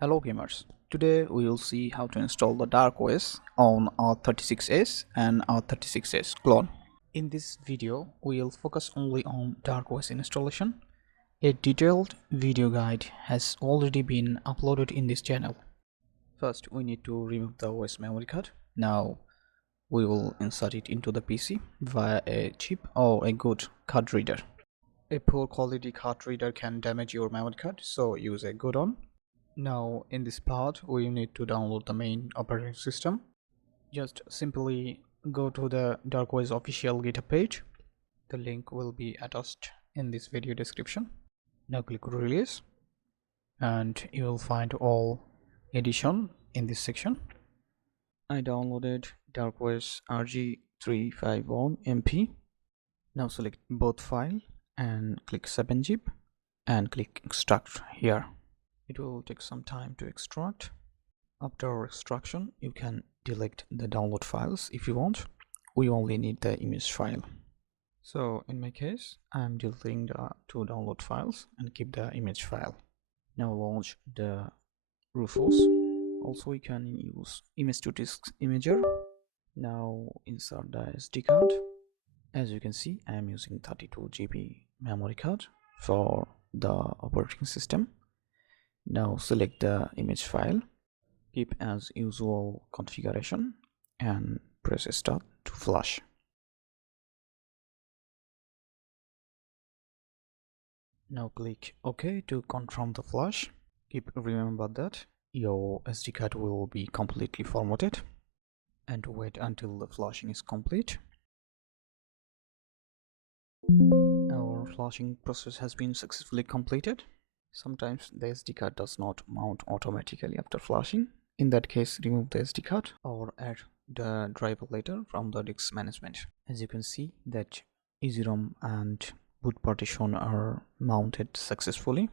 Hello gamers, today we will see how to install the DarkOS on R36s and R36s clone. In this video, we will focus only on DarkOS installation. A detailed video guide has already been uploaded in this channel. First, we need to remove the OS memory card. Now, we will insert it into the PC via a chip or a good card reader. A poor quality card reader can damage your memory card, so use a good one. Now in this part we need to download the main operating system. Just simply go to the DarkOS official GitHub page. The link will be attached in this video description. Now click release and you will find all edition in this section. I downloaded DarkOS RG351 MP. Now select both file and click 7-zip and click extract here. It will take some time to extract. After extraction, you can delete the download files if you want. We only need the image file. So in my case, I'm deleting the 2 download files and keep the image file. Now launch the Rufus. Also you can use image to disk imager. Now insert the SD card. As you can see, I am using 32 GB memory card for the operating system. Now select the image file, keep as usual configuration and press start to flash. Now click OK to confirm the flash. Remember that your SD card will be completely formatted and wait until the flashing is complete. Our flashing process has been successfully completed. Sometimes the SD card does not mount automatically after flashing. In that case, remove the SD card or add the driver later from the disk management. As you can see that EZROM and boot partition are mounted successfully.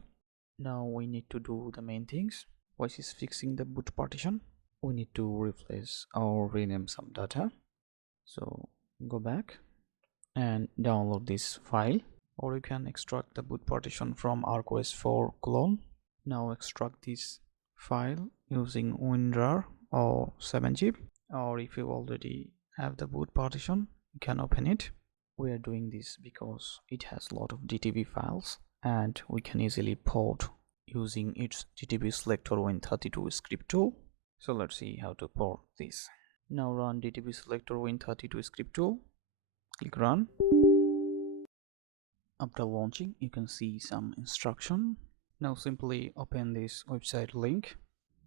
Now we need to do the main things, which is fixing the boot partition. We need to replace or rename some data. So go back and download this file, or you can extract the boot partition from ArkOS 4 clone. Now extract this file using WinRAR or 7-zip, or if you already have the boot partition, you can open it. We are doing this because it has a lot of DTB files and we can easily port using its DTB selector Win32 script tool. So let's see how to port this. Now run DTB selector Win32 script tool. Click run. After launching, you can see some instruction. Now simply open this website link.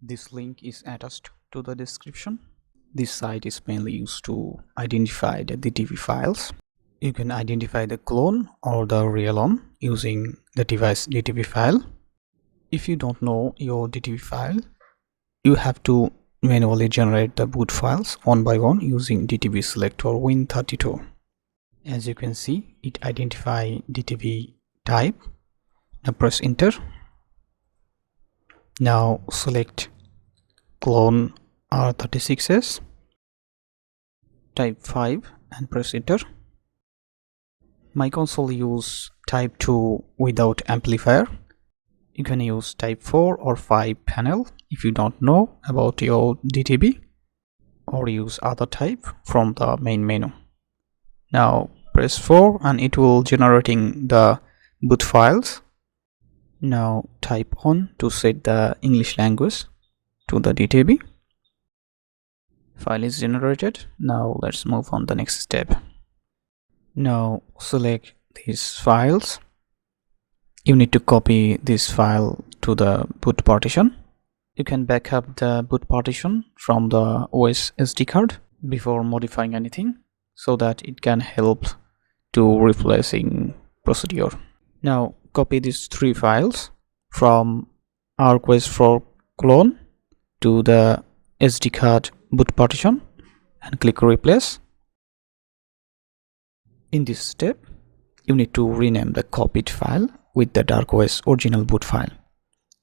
This link is attached to the description. This site is mainly used to identify the DTB files. You can identify the clone or the real one using the device DTB file. If you don't know your DTB file, you have to manually generate the boot files one by one using DTB selector Win32. As you can see, it identifies DTB type. Now press enter. Now select clone R36s, type 5 and press enter. My console use type 2 without amplifier. You can use type 4 or 5 panel if you don't know about your DTB, or use other type from the main menu. Now press 4 and it will generating the boot files. Now type on to set the English language to the DTB. File is generated. Now let's move on the next step. Now select these files. You need to copy this file to the boot partition. You can back up the boot partition from the OS SD card before modifying anything, so that it can help to replacing procedure. Now copy these 3 files from ArkOS 4 clone to the SD card boot partition and click replace. In this step, you need to rename the copied file with the DarkOS original boot file.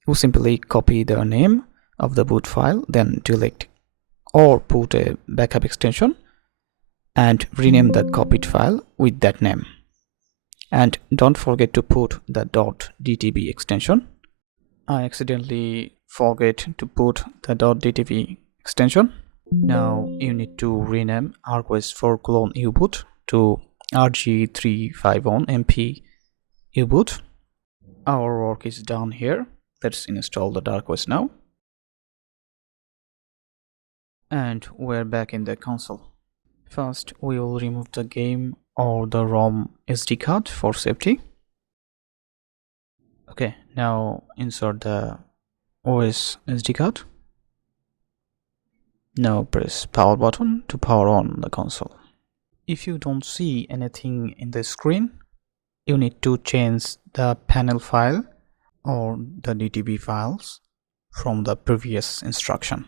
You simply copy the name of the boot file, then delete or put a backup extension and rename the copied file with that name. And don't forget to put the .dtb extension. I accidentally forget to put the .dtb extension. Now you need to rename ArkOS for clone U-boot to RG351MP U-boot. Our work is done here. Let's install the DarkOS now. And we're back in the console. First, we will remove the game or the ROM SD card for safety. Okay, now insert the OS SD card. Now press power button to power on the console. If you don't see anything in the screen, you need to change the panel file or the DTB files from the previous instruction.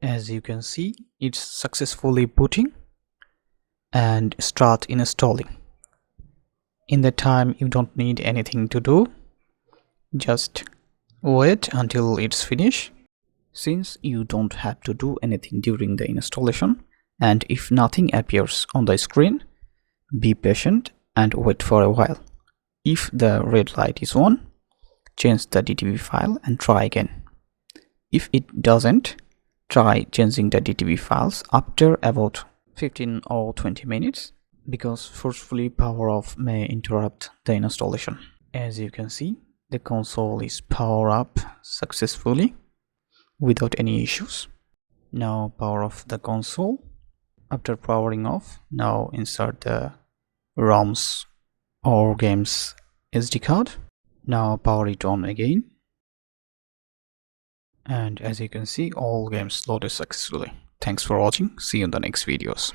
As you can see, it's successfully booting and start installing. In the time you don't need anything to do, just wait until it's finished. Since you don't have to do anything during the installation, and if nothing appears on the screen, be patient and wait for a while. If the red light is on, change the DTB file and try again. If it doesn't, try changing the DTB files after about 15 or 20 minutes, because forcefully power off may interrupt the installation. As you can see, the console is powered up successfully without any issues. Now power off the console. After powering off, now insert the ROM's or game's SD card. Now power it on again. And as you can see, all games loaded successfully. Thanks for watching. See you in the next videos.